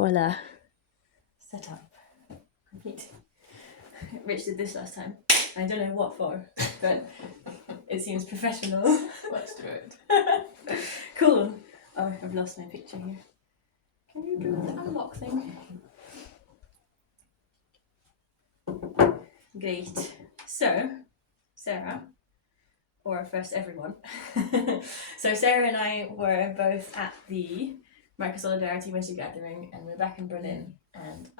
Voila. Set up. Complete. Rich did this last time. I don't know what for, but it seems professional. Let's do it. Cool. Oh, I've lost my picture here. Can you do the unlock thing? Great. So, Sarah, or first everyone. So Sarah and I were both at the Micro Solidarity Winter Gathering, and we're back in Berlin, and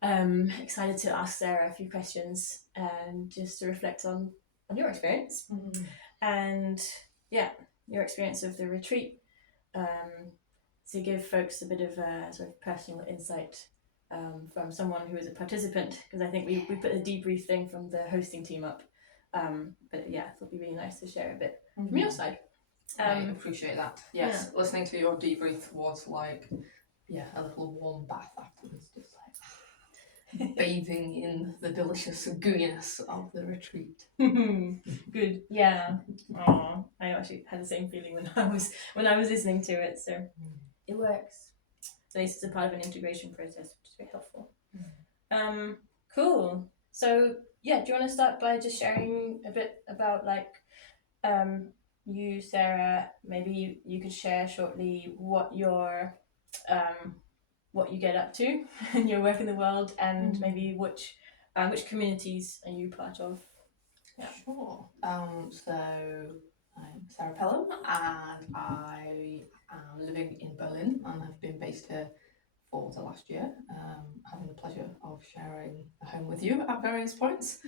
I'm excited to ask Sarah a few questions and just to reflect on your experience and your experience of the retreat, to give folks a bit of a sort of personal insight from someone who is a participant, because I think we put a debrief thing from the hosting team up, but yeah, it'll be really nice to share a bit from your side. I appreciate that. Yes, listening to your debrief was like, a little warm bath afterwards, just like bathing in the delicious gooiness of the retreat. Good. Yeah. Aww. I actually had the same feeling when I was listening to it, so it works. So this is a part of an integration process, which is very helpful. Cool. So yeah, do you want to start by just sharing a bit about you, Sarah? Maybe you could share shortly what you get up to in your work in the world, and maybe which communities are you part of? Yeah. Sure. So I'm Sarah Pelham, and I am living in Berlin, and I've been based here for the last year, having the pleasure of sharing a home with you at various points.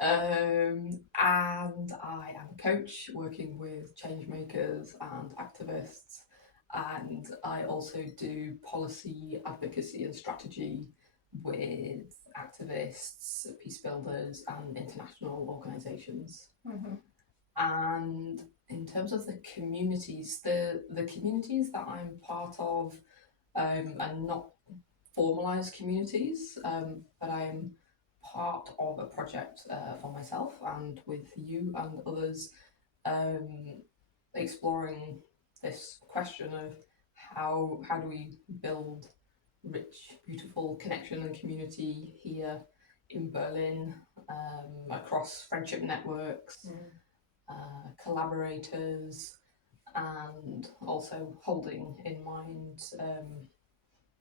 And I am a coach working with change makers and activists, and I also do policy advocacy and strategy with activists, peace builders and international organisations. And in terms of the communities, the communities that I'm part of are not formalised communities, but I'm part of a project for myself and with you and others, exploring this question of how do we build rich, beautiful connection and community here in Berlin, across friendship networks, collaborators, and also holding in mind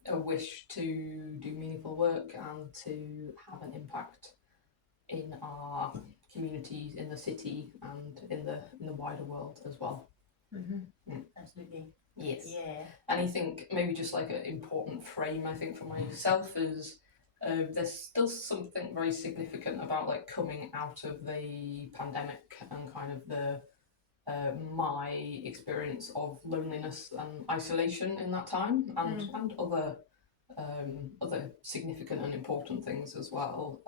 a wish to do meaningful work and to have an impact in our communities, in the city, and in the wider world as well. Absolutely. Yes. Yeah. And I think maybe just like an important frame, I think, for myself is there's still something very significant about like coming out of the pandemic and kind of the my experience of loneliness and isolation in that time, and other significant and important things as well,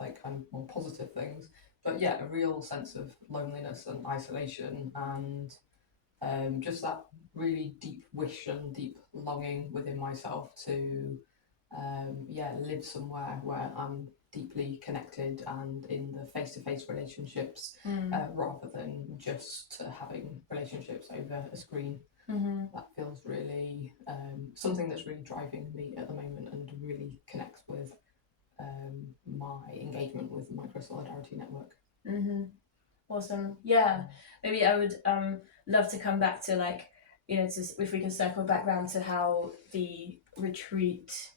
like kind of more positive things. But yeah, a real sense of loneliness and isolation, and just that really deep wish and deep longing within myself to live somewhere where I'm deeply connected and in the face-to-face relationships, rather than just having relationships over a screen. That feels really something that's really driving me at the moment and really connects with my engagement with the Micro Solidarity Network. Awesome. Yeah, maybe I would love to come back to if we can circle back around to how the retreat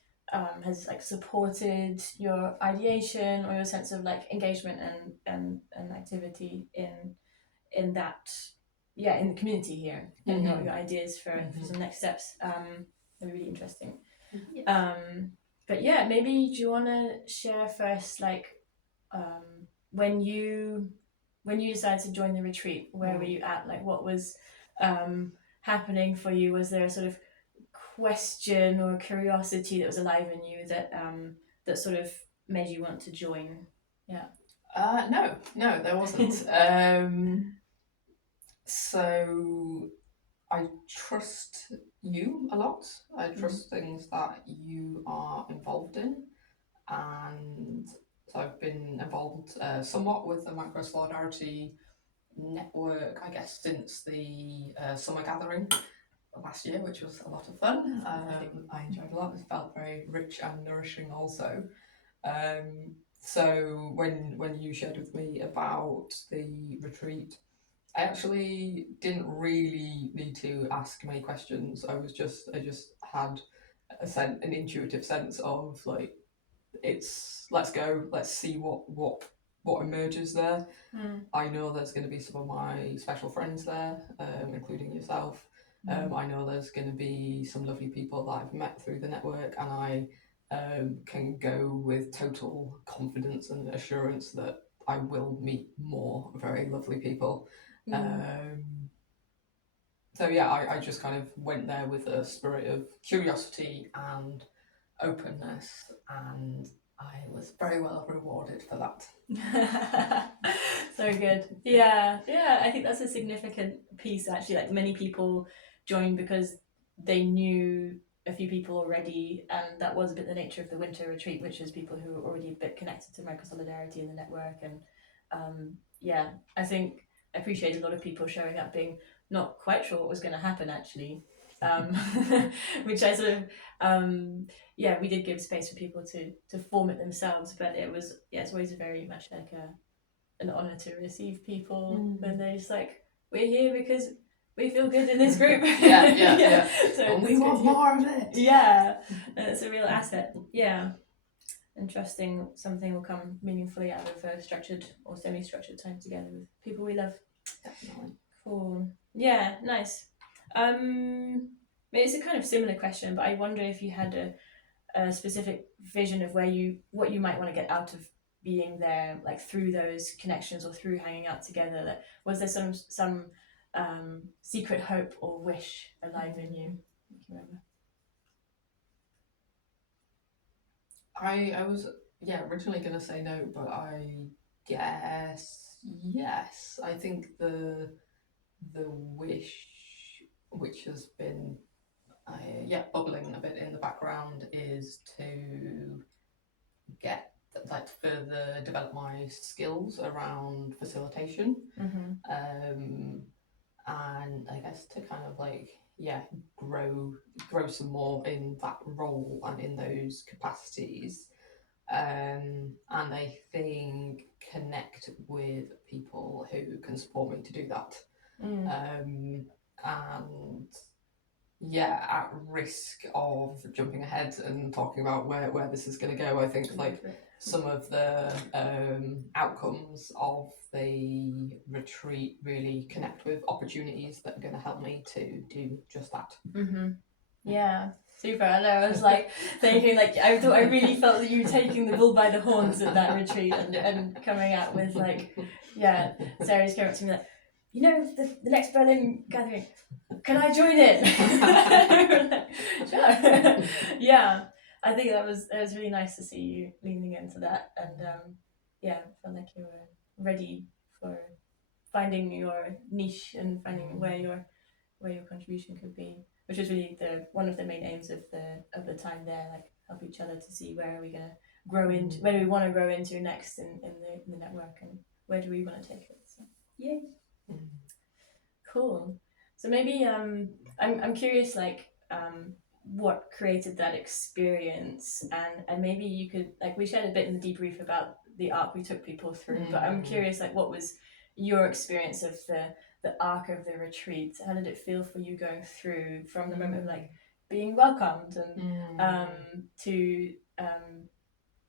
has supported your ideation or your sense of engagement and activity in that in the community here, and your ideas for some next steps. That'd be really interesting. Yes. But yeah, maybe do you want to share first when you decided to join the retreat, where were you at? What was happening for you? Was there a sort of question or curiosity that was alive in you that sort of made you want to join? Yeah. No, there wasn't. So I trust you a lot. I trust things that you are involved in, and so I've been involved somewhat with the Micro Solidarity Network, I guess, since the summer gathering. last year, which was a lot of fun. I enjoyed a lot. It felt very rich and nourishing also. So when you shared with me about the retreat, I actually didn't really need to ask many questions. I just had an intuitive sense of like, it's let's go, let's see what emerges there. Mm. I know there's going to be some of my special friends there, including yourself. I know there's going to be some lovely people that I've met through the network, and I can go with total confidence and assurance that I will meet more very lovely people. So yeah, I just kind of went there with a spirit of curiosity and openness, and I was very well rewarded for that. So good. Yeah, yeah. I think that's a significant piece actually. Like many people joined because they knew a few people already, and that was a bit the nature of the winter retreat, which is people who were already a bit connected to Micro Solidarity in the network. And yeah, I think I appreciate a lot of people showing up being not quite sure what was going to happen actually. Which I sort of yeah, we did give space for people to form it themselves, but it was, yeah, it's always very much like an honor to receive people when they're just like, we're here because we feel good in this group. Yeah. So and we want more of it. Yeah, and it's a real asset. Yeah, and trusting something will come meaningfully out of structured or semi-structured time together with people we love. Definitely. Cool. Yeah, nice. It's a kind of similar question, but I wonder if you had a specific vision of what you might want to get out of being there, like through those connections or through hanging out together. That was there some secret hope or wish alive in you? You can remember. I was originally going to say no, but I guess yes. I think the wish, which has been bubbling a bit in the background, is to get like further develop my skills around facilitation. And I guess to kind of like grow some more in that role and in those capacities. And I think connect with people who can support me to do that. And yeah, at risk of jumping ahead and talking about where this is going to go, I think like some of the outcomes of the retreat really connect with opportunities that are going to help me to do just that. Yeah, super. I know. I was like thinking, like I thought I really felt you taking the bull by the horns at that retreat and coming out with like, yeah. Sarah just came up to me like, you know, the next Berlin gathering, can I join it? Sure. Yeah, I think that was really nice to see you leaning into that, and yeah, felt like you were ready for finding your niche and finding where your contribution could be, which is really one of the main aims of the time there, like help each other to see where are we gonna grow into, where do we want to grow into next in the network, and where do we want to take it. So yay. Cool. So maybe I'm curious, like what created that experience, and maybe you could, like, we shared a bit in the debrief about the arc we took people through, but I'm curious, like, what was your experience of the arc of the retreat? How did it feel for you going through from the moment of like being welcomed and to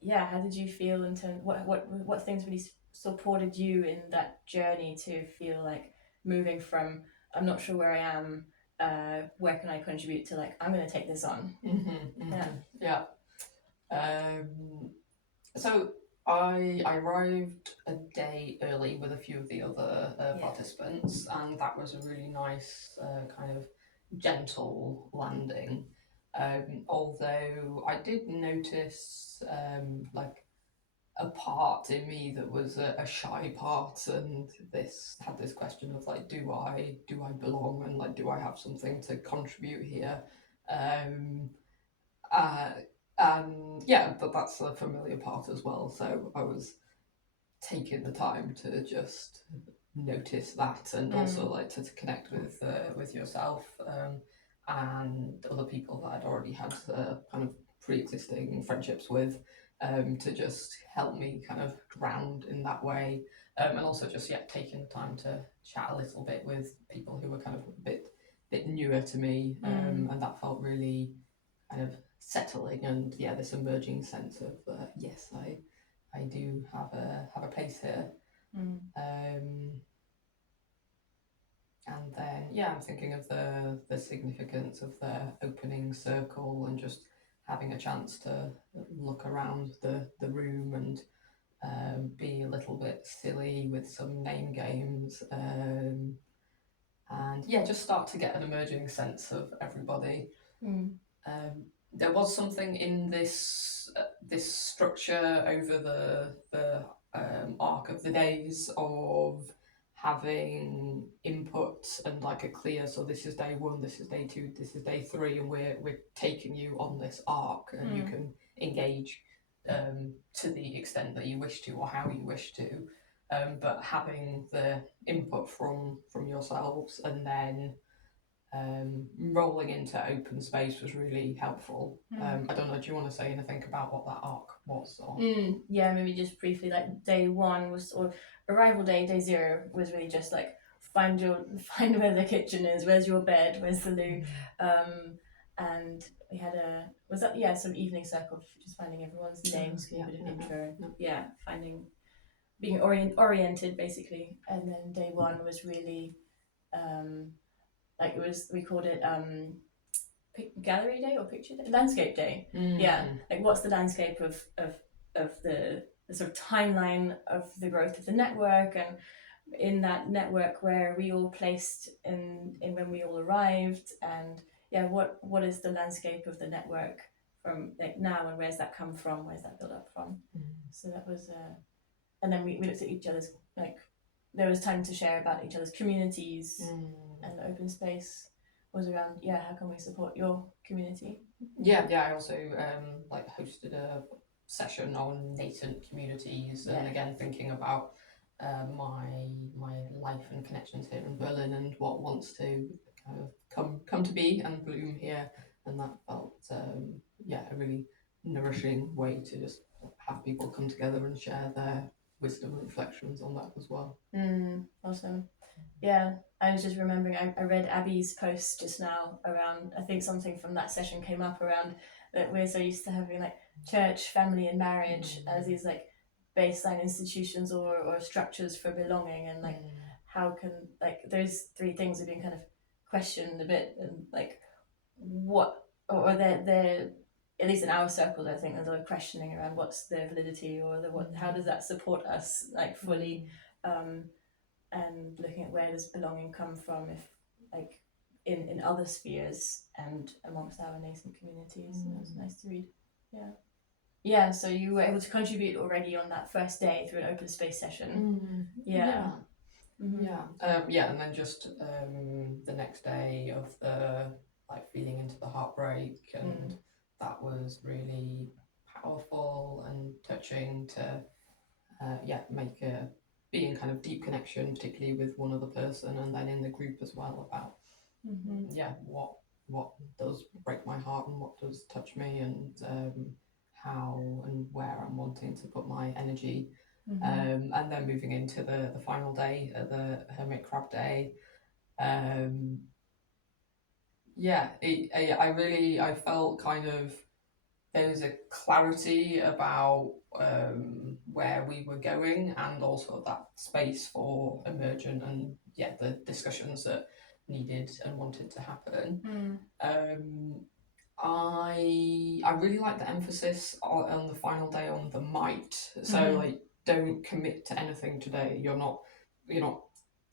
yeah, how did you feel in terms, what things really supported you in that journey to feel like moving from I'm not sure where I am, where can I contribute, to like I'm going to take this on? Yeah. So I arrived a day early with a few of the other participants, and that was a really nice kind of gentle landing. Although I did notice like a part in me that was a shy part, and this had this question of like, do I belong, and like, do I have something to contribute here? And yeah, but that's a familiar part as well. So I was taking the time to just notice that, and also like to connect with yourself. and other people that I'd already had kind of pre-existing friendships with, to just help me kind of ground in that way, and also just taking the time to chat a little bit with people who were kind of a bit newer to me, and that felt really kind of settling, and this emerging sense of yes, I do have a place here. And then, I'm thinking of the significance of the opening circle and just having a chance to look around the room and be a little bit silly with some name games, and just start to get an emerging sense of everybody. There was something in this structure over the arc of the days of having input and like a clear, so this is day 1, this is day 2, this is day 3, and we're taking you on this arc, and you can engage to the extent that you wish to or how you wish to, but having the input from yourselves and then rolling into open space was really helpful. I don't know, do you want to say anything about what that arc was? Or? Yeah, maybe just briefly, like day 1 was, or arrival day 0 was really just like find where the kitchen is, where's your bed, where's the loo, and we had sort of evening circle, just finding everyone's names, a bit of intro, finding, being oriented basically, and then day 1 was really we called it gallery day or picture day, landscape day. Like what's the landscape of the sort of timeline of the growth of the network, and in that network where we all placed in when we all arrived, and what is the landscape of the network from like now, and where's that come from, where's that built up from. So that was and then we looked at each other's, like there was time to share about each other's communities, and the open space was around how can we support your community. I also hosted a session on nascent communities, and again thinking about my life and connections here in Berlin and what wants to kind of come to be and bloom here, and that felt a really nourishing way to just have people come together and share their wisdom and reflections on that as well. Awesome. Yeah, I was just remembering, I read Abby's post just now around, I think something from that session came up around that we're so used to having like church, family and marriage as these like baseline institutions or structures for belonging, and like how can like those 3 things have been kind of questioned a bit, and like what, or they're at least in our circles, I think there's a lot of questioning around what's their validity, or how does that support us like fully, and looking at where does belonging come from, if like in other spheres and amongst our nascent communities. That was nice to read. So you were able to contribute already on that first day through an open space session. And then just the next day of the like feeding into the heartbreak, and that was really powerful and touching to make be in kind of deep connection, particularly with one other person, and then in the group as well, about what does break my heart and what does touch me, and how and where I'm wanting to put my energy. And then moving into the final day, the Hermit Crab Day, I felt kind of there was a clarity about where we were going, and also that space for emergent and the discussions that needed and wanted to happen. I really like the emphasis on the final day on the might. So like, don't commit to anything today. You're not.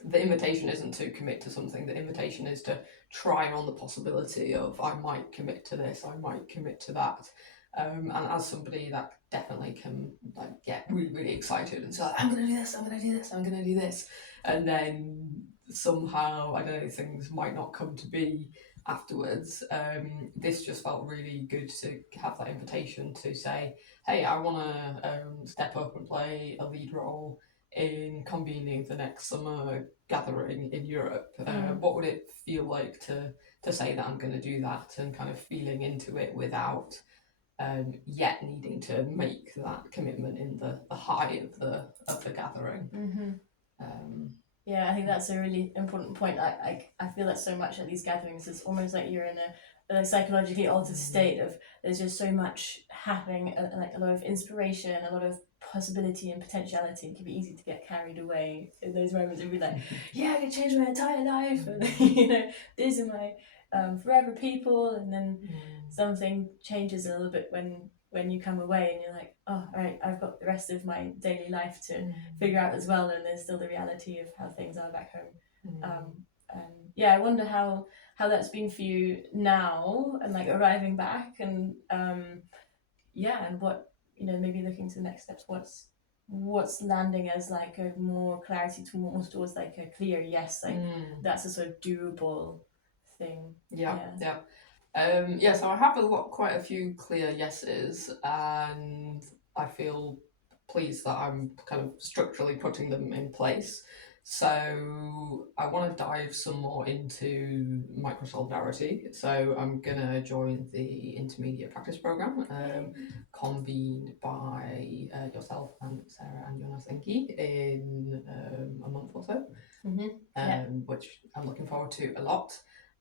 The invitation isn't to commit to something. The invitation is to try on the possibility of I might commit to this, I might commit to that. And as somebody that definitely can like get really, really excited and say, I'm gonna do this, I'm gonna do this, I'm gonna do this, and then somehow, I don't know, things might not come to be afterwards. This just felt really good to have that invitation to say, hey, I want to step up and play a lead role in convening the next summer gathering in Europe. What would it feel like to to say that I'm going to do that, and kind of feeling into it without yet needing to make that commitment in the height of the gathering. Mm-hmm. Um, Yeah, I think that's a really important point. I feel that so much at these gatherings. It's almost like you're in a psychologically altered state of there's just so much happening, like a lot of inspiration, a lot of possibility and potentiality. It can be easy to get carried away in those moments and be like, yeah, I can change my entire life, and these are my forever people, and then something changes a little bit when you come away and you're like, oh, all right, I've got the rest of my daily life to figure out as well, and there's still the reality of how things are back home. And yeah, I wonder how that's been for you now, and like arriving back, and yeah, and what, maybe looking to the next steps. What's landing as like a more clarity towards like a clear yes, like that's a sort of doable thing. Yeah. So I have quite a few clear yeses, and I feel pleased that I'm kind of structurally putting them in place. So I want to dive some more into micro solidarity. So I'm gonna join the intermediate practice program, convened by yourself and Sarah and Jonas Enki in a month or so, which I'm looking forward to a lot.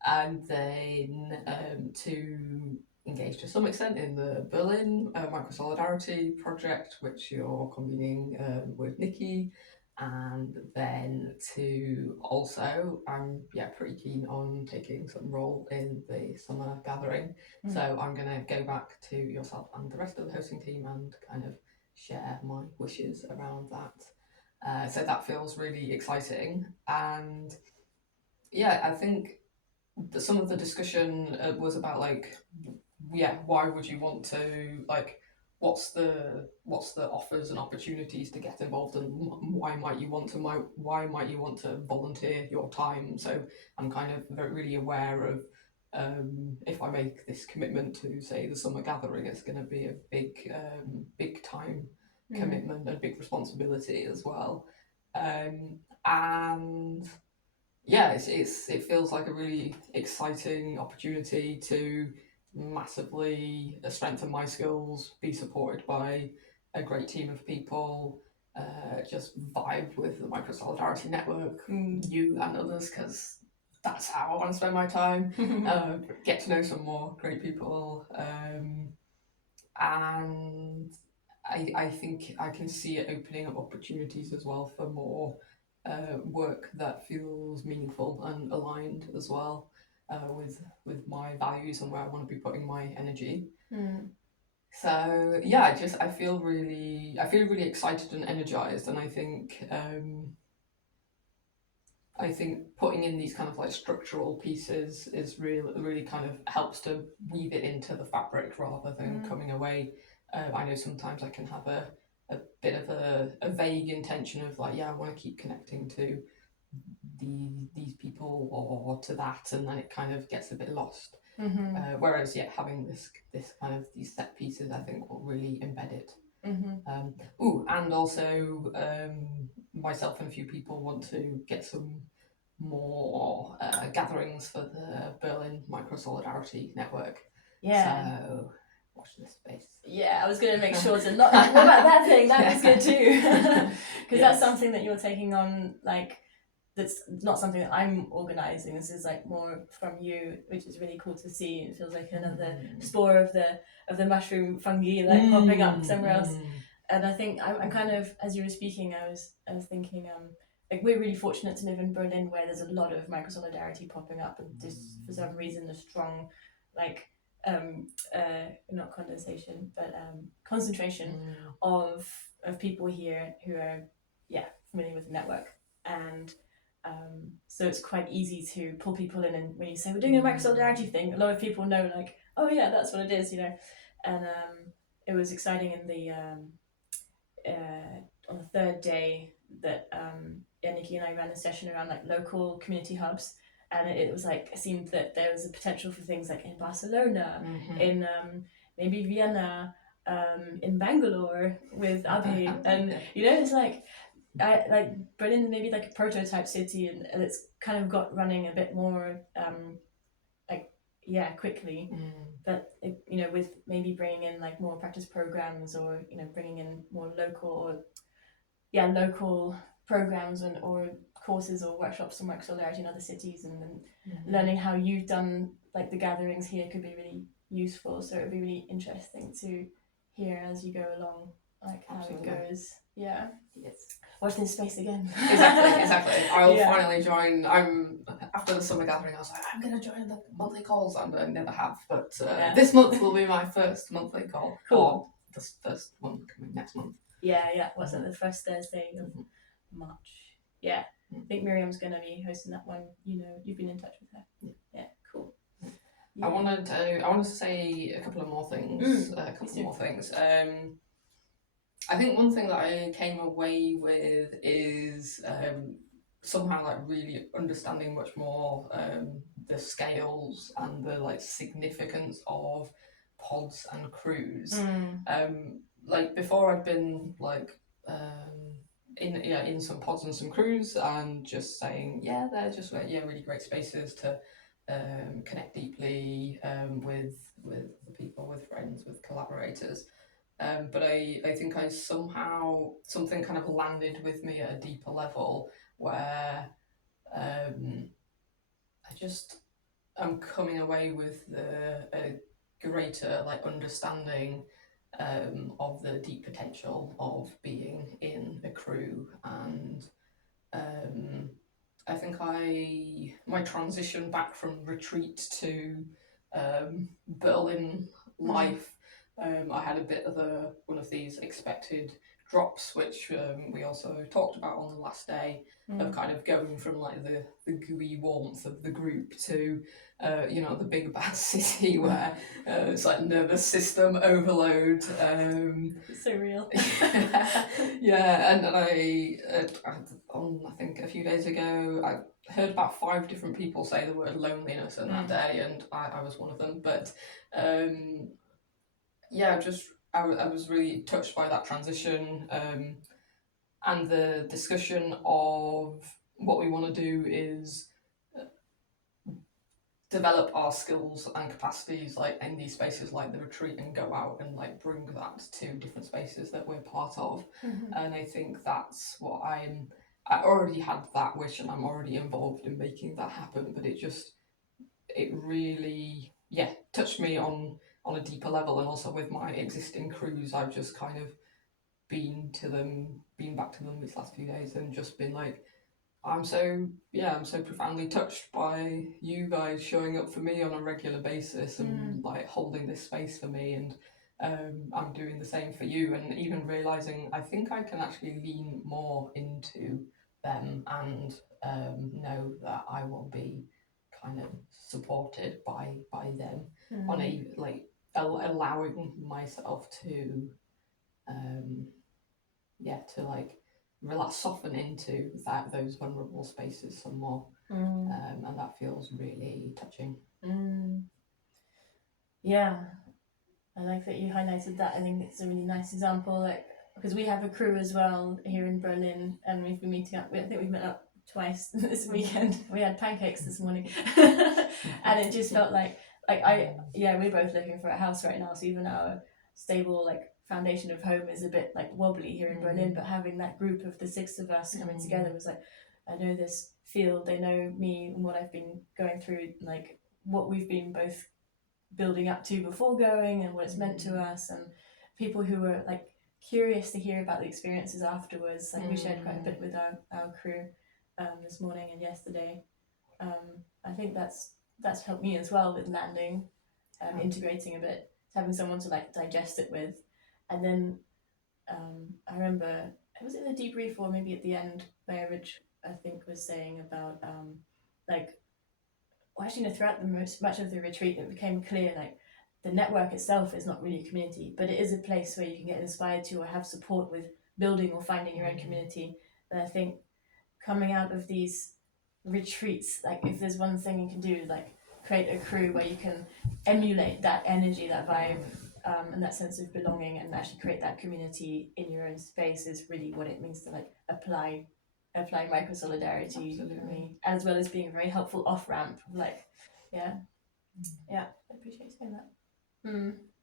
And then to engage to some extent in the Berlin Micro Solidarity project, which you're convening with Nikki. And then to also, I'm pretty keen on taking some role in the summer gathering. So I'm going to go back to yourself and the rest of the hosting team and kind of share my wishes around that. So that feels really exciting. And yeah, I think some of the discussion was about why would you want to, like, what's the offers and opportunities to get involved, and why might you want to volunteer your time. So I'm kind of really aware of if I make this commitment to, say, the summer gathering, it's going to be a big time commitment and big responsibility as well. And yeah, it feels like a really exciting opportunity to massively strengthen my skills, be supported by a great team of people, just vibe with the Micro Solidarity Network, you and others, because that's how I want to spend my time. Get to know some more great people, and I think I can see it opening up opportunities as well for more work that feels meaningful and aligned as well with my values and where I want to be putting my energy. So yeah, I feel really excited and energized, and I think putting in these kind of like structural pieces is really kind of helps to weave it into the fabric rather than coming away. I know sometimes I can have a bit of a vague intention of like, I want to keep connecting to these people or to that, and then it kind of gets a bit lost. Whereas having this kind of these set pieces, I think will really embed it. And also myself and a few people want to get some more gatherings for the Berlin Micro Solidarity Network. Yeah. So watch this space. Yeah, I was going to make sure to not. What about that thing? That was good too, because that's something that you're taking on. Like, that's not something that I'm organising. This is like more from you, which is really cool to see. It feels like another spore of the mushroom fungi like popping up somewhere else. And I think I'm kind of, as you were speaking, I was thinking, like, we're really fortunate to live in Berlin, where there's a lot of micro solidarity popping up, and just for some reason a strong, like, not condensation, but concentration of people here who are familiar with the network, and so it's quite easy to pull people in. And when you say we're doing a micro solidarity thing, a lot of people know, like, oh yeah, that's what it is, And it was exciting in the on the third day that Nikki and I ran a session around like local community hubs, and it was like, it seemed that there was a potential for things like in Barcelona, in maybe Vienna, in Bangalore with Abhi, and it's like, like Berlin maybe like a prototype city, and it's kind of got running a bit more quickly. Mm. But with maybe bringing in like more practice programs, or bringing in more local programs, and or courses or workshops and work solidarity in other cities, and then learning how you've done like the gatherings here could be really useful. So it would be really interesting to hear as you go along, like how Absolutely. it goes. Yeah. Yes. Watch this space again. Exactly. I'll Yeah. finally join. After the summer gathering, I was like, I'm going to join the monthly calls, and I never have. But Yeah. this month will be my first monthly call. Cool. Or the first one coming next month. Yeah. What's that? The first Thursday of March. Yeah. Mm. I think Miriam's going to be hosting that one. You've been in touch with her. Yeah. Cool. Yeah. I wanted to say a couple of more things. I think one thing that I came away with is somehow like really understanding much more the scales and the like significance of pods and crews. Like before, I'd been like in some pods and some crews, and just saying they're just like really great spaces to connect deeply with the people, with friends, with collaborators. But I think I somehow, something kind of landed with me at a deeper level, where I just am coming away with a greater like understanding of the deep potential of being in a crew. And I think my transition back from retreat to Berlin life, I had a bit of one of these expected drops, which we also talked about on the last day, of kind of going from like the gooey warmth of the group to the big bad city where it's like nervous system overload. So real. Yeah, and I think a few days ago I heard about 5 different people say the word loneliness in that day, and I was one of them. But I was really touched by that transition, and the discussion of what we want to do is develop our skills and capacities like in these spaces like the retreat, and go out and like bring that to different spaces that we're part of. And I think that's what I already had that wish, and I'm already involved in making that happen, but it really touched me on a deeper level. And also with my existing crews, I've just kind of been back to them these last few days, and just been like, I'm so profoundly touched by you guys showing up for me on a regular basis, and like holding this space for me, and I'm doing the same for you, and even realizing I think I can actually lean more into them, and know that I will be kind of supported by them on a like allowing myself to to like relax, soften into those vulnerable spaces some more. And that feels really touching. Yeah, I like that you highlighted that. I think it's a really nice example, like, because we have a crew as well here in Berlin, and we've been meeting up. I think we've met up twice this weekend. We had pancakes this morning, and it just felt like we're both looking for a house right now. So even our stable like foundation of home is a bit like wobbly here in Berlin, but having that group of the 6 of us coming together was like, I know this field, they know me and what I've been going through, like what we've been both building up to before going, and what it's meant to us, and people who were like curious to hear about the experiences afterwards. Like we shared quite a bit with our crew this morning and yesterday. I think that's helped me as well with landing, integrating a bit, having someone to like digest it with. And then I remember, it was in the debrief or maybe at the end, where Rich I think was saying about like, well, actually no, throughout much of the retreat it became clear like the network itself is not really a community, but it is a place where you can get inspired to or have support with building or finding your own community. And I think coming out of these retreats, like if there's one thing you can do, like create a crew where you can emulate that energy, that vibe, and that sense of belonging, and actually create that community in your own space, is really what it means to like apply micro solidarity for me, as well as being a very helpful off ramp. Like, yeah. Yeah, I appreciate saying that.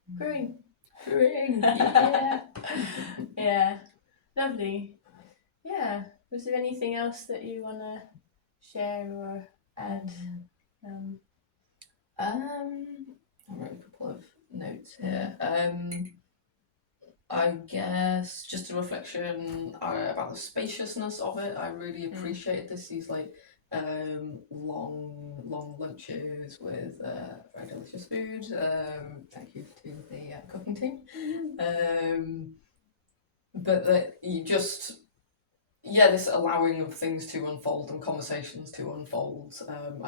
Brewing. Yeah. Yeah, lovely. Yeah, was there anything else that you want to share or add? I wrote a couple of notes here. I guess just a reflection about the spaciousness of it. I really appreciated this. These like long lunches with very delicious food. Thank you to the cooking team. But that you just this allowing of things to unfold and conversations to unfold. And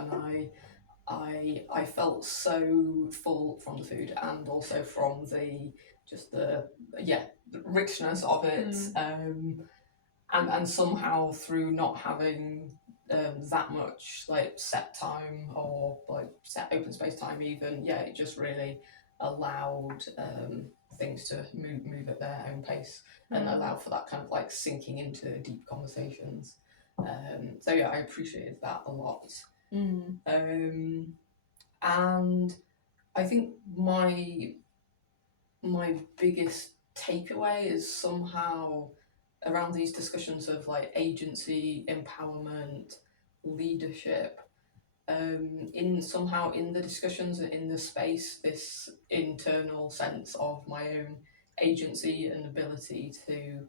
I felt so full from the food and also from the richness of it. And somehow through not having that much like set time or like set open space time even, it just really allowed things to move at their own pace and allow for that kind of like sinking into deep conversations. So I appreciated that a lot. And I think my biggest takeaway is somehow around these discussions of like agency, empowerment, leadership. In the discussions in the space, this internal sense of my own agency and ability to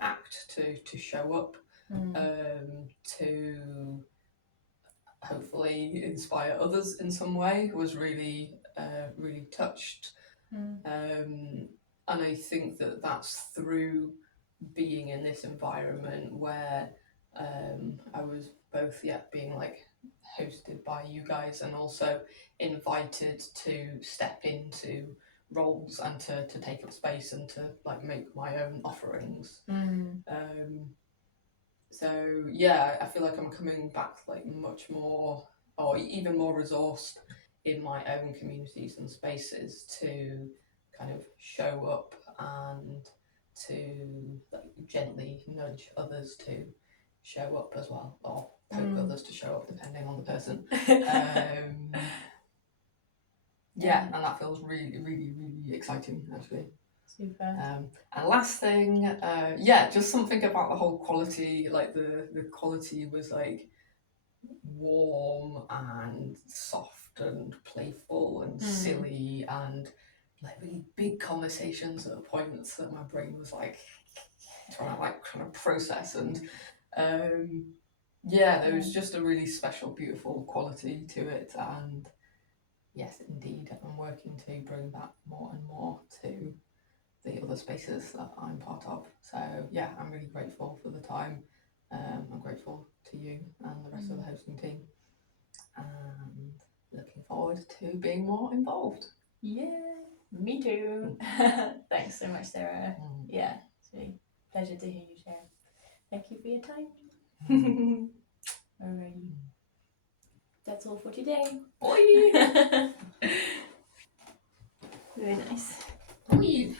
act, to show up, to hopefully inspire others in some way was really touched. And I think that that's through being in this environment where I was both being like hosted by you guys and also invited to step into roles and to take up space and to like make my own offerings. So I feel like I'm coming back like much more or even more resourced in my own communities and spaces to kind of show up and to like gently nudge others to show up as well, or poke others to show up depending on the person. And that feels really, really, really exciting actually. Super. And last thing, just something about the whole quality, like the quality was like warm and soft and playful and silly and like really big conversations at points that my brain was like trying to process. And there was just a really special, beautiful quality to it. And yes, indeed, I'm working to bring that more and more to the other spaces that I'm part of. So I'm really grateful for the time. I'm grateful to you and the rest of the hosting team, and looking forward to being more involved. Yeah, me too. Thanks so much, Sarah. Yeah, it's really a pleasure to hear you share. Thank you for your time. Alrighty. That's all for today. Bye. Very nice. Bye.